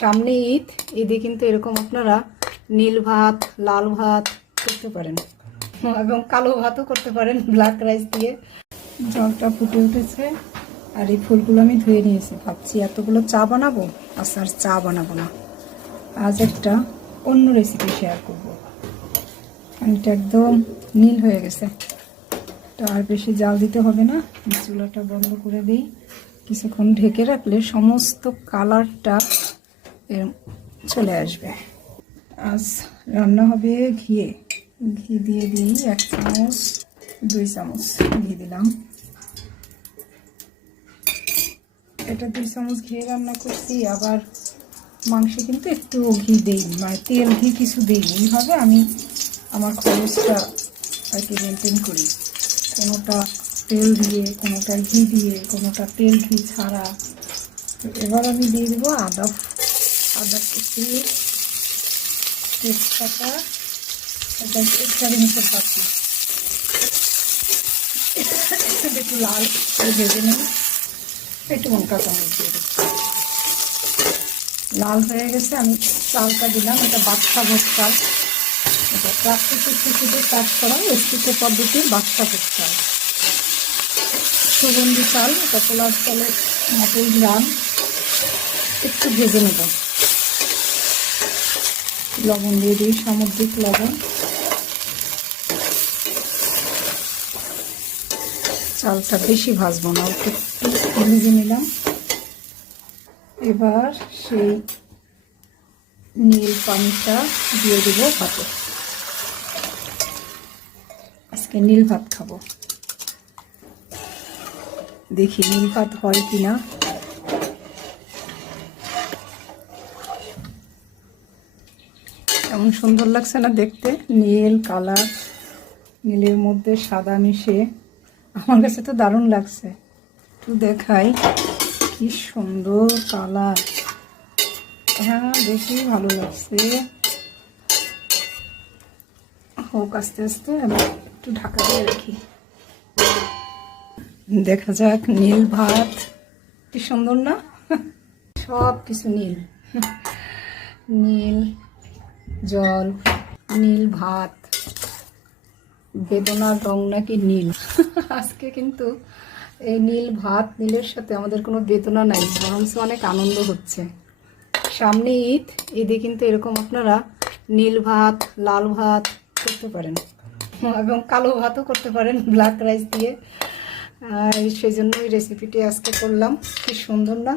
সামনে ঈদ, ঈদে কিন্তু এরকম আপনারা নীল ভাত, লাল ভাত করতে পারেন এবং কালো ভাতও করতে পারেন ব্ল্যাক রাইস দিয়ে। জলটা ফুটে উঠেছে আর এই ফুলগুলো আমি ধুয়ে নিয়েছি। ভাবছি এতগুলো চা বানাবো, আচ্ছা আর চা বানাবো না, আজ একটা অন্য রেসিপি শেয়ার করব। পানিটা একদম নীল হয়ে গেছে, তো আর বেশি জাল দিতে হবে না। চুলাটা বন্ধ করে দিই, কিছুক্ষণ ঢেকে রাখলে সমস্ত কালারটা চলে আসবে। আজ রান্না হবে ঘিয়ে, ঘি দিয়ে দিই 1 চামচ, 2 চামচ ঘি দিলাম। এটা 2 চামচ ঘি রান্না করছি, আবার মাংসে কিন্তু একটু ঘি দেই, মানে তেল ঘি কিছু দিই। এইভাবে আমি আমার খরচটা আর কি মেনটেন করি, কোনোটা তেল দিয়ে, কোনোটা ঘি দিয়ে, কোনোটা তেল ঘি ছাড়া। তো এবার আমি দিয়ে দেবো আদা কুচি, তেজপাতা, চারিমুখের পাতি একটু লাল করে ভেজে নেব, একটু লঙ্কা চামচ দিয়ে দেবো। লাল হয়ে গেছে, আমি চালটা দিলাম। এটা বাদশা ভোগ চাল, এটা প্রাকৃতিক কৃষিতে চাষ করা এসপিকে পদ্ধতির বাদশা ভোগ চাল, সুগন্ধি চাল। এটা পোলার চালের মতোই গ্রাম। একটু ভেজে নেব, লবণ দিয়ে দিই, সামুদ্রিক লবণ। চালটা বেশি ভাজবো না, একটু ভেজে নিলাম। এবার সেই নীল পানিটা দিয়ে দেব ভাতে। আজকে নীল ভাত খাবো, দেখি নীল ভাত হয় কিনা। কেমন সুন্দর লাগছে না দেখতে, নীল কালার, নীলের মধ্যে সাদা মিশে। আমার কাছে তো দারুণ লাগছে। একটু দেখাই, কি সুন্দর কালার। হ্যাঁ, দেখি ভালো লাগছে। হোক আস্তে আস্তে, আমি একটু ঢাকা দিয়ে রাখি। দেখা যাক নীল ভাত কি সুন্দর না, সব কিছু নীল, নীল জল, নীল ভাত, বেদনার রং নাকি নীল। আজকে কিন্তু এই নীল ভাত, নীলের সাথে আমাদের কোনো বেদনা নাই, বরঞ্চ অনেক আনন্দ হচ্ছে। সামনে ঈদ, ঈদে কিন্তু এরকম আপনারা নীল ভাত, লাল ভাত করতে পারেন এবং কালো ভাতও করতে পারেন ব্ল্যাক রাইস দিয়ে। সেই জন্য এই রেসিপিটি আজকে করলাম। কি সুন্দর না।